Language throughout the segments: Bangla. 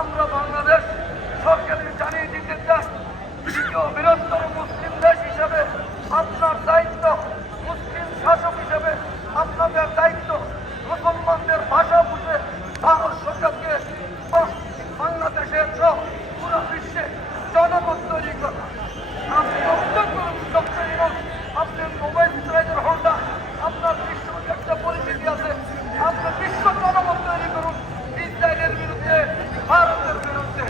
আমরা বাংলাদেশ সরকারের জানিয়ে দিতে চাই, দ্বিতীয় বৃহত্তর মুসলিম দেশ হিসেবে আপনার দায়িত্ব, মুসলিম শাসক হিসেবে আপনাদের দায়িত্ব মুসলমানদের ভাষা বুঝে ভারত সরকারকে বাংলাদেশের সহ পুরো বিশ্বে জনমত তৈরি করা। আপনি অভিযোগ করুন ডক্টর ইউনূস, আপনার মোবাইল ইসরায়েলের হোল্ডার, আপনার বিশ্ব একটা পরিচিতি আছে, আপনি বিশ্ব জনমত তৈরি করুন ইসরায়েলের বিরুদ্ধে, ভারতের বিরুদ্ধে।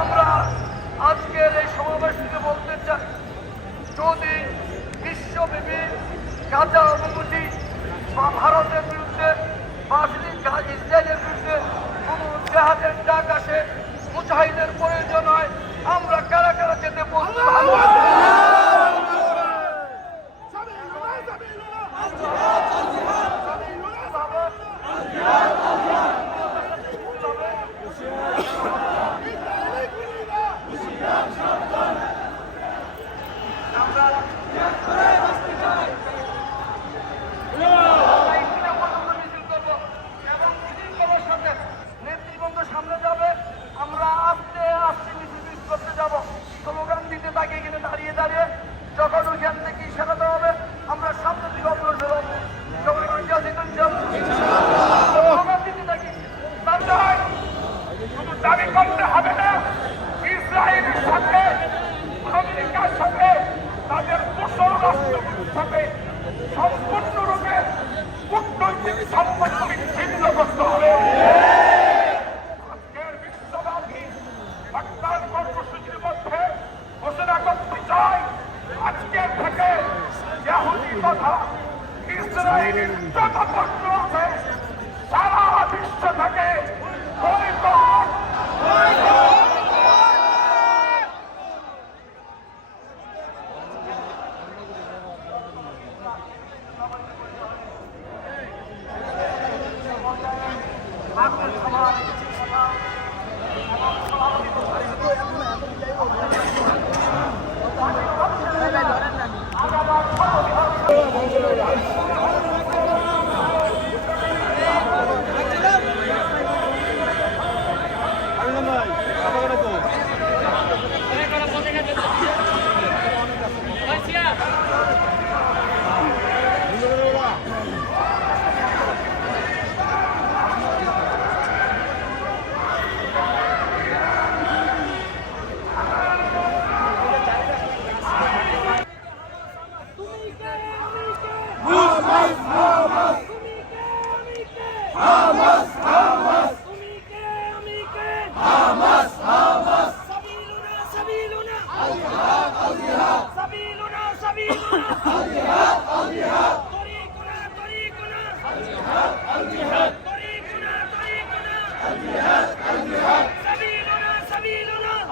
আমরা আজকের এই সমাবেশ থেকে বলতে চাই, যদি বিশ্বব্যাপী গাজা অনুভূতি বা ভারতের বিরুদ্ধে বা ইসরায়েলের বিরুদ্ধে কোনো জেহাদের ডাক আসে, মুজাহিদের প্রয়োজন হয়, আমরা কারা কারা যেতে বলতে সামনে যাবে, আমরা আস্তে আস্তে মিছিল করতে যাব, স্লোগান দিতে থাকি এখানে দাঁড়িয়ে দাঁড়িয়ে। যখন ওইখান থেকে ইশারা দেওয়া হবে আমরা সামনের দিকে অগ্রসর হব, স্লোগান দিতে থাকি। দাবি করতে হবে না ইসরায়েলের সাথে আমেরিকার সাথে তাদের কুশল রাষ্ট্রগুলোর সাথে সম্পূর্ণরূপে কূটনৈতিক সম্পর্ক বিচ্ছিন্ন করতে হবে। কর্মসূচির মধ্যে ঘোষণা করতে চাই, আজকের থেকে ইহুদি তথা ইসরায়েলের যত প্রশ্ন আছে সারা বিশ্ব থেকে বয়কট।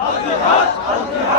Al-Jihad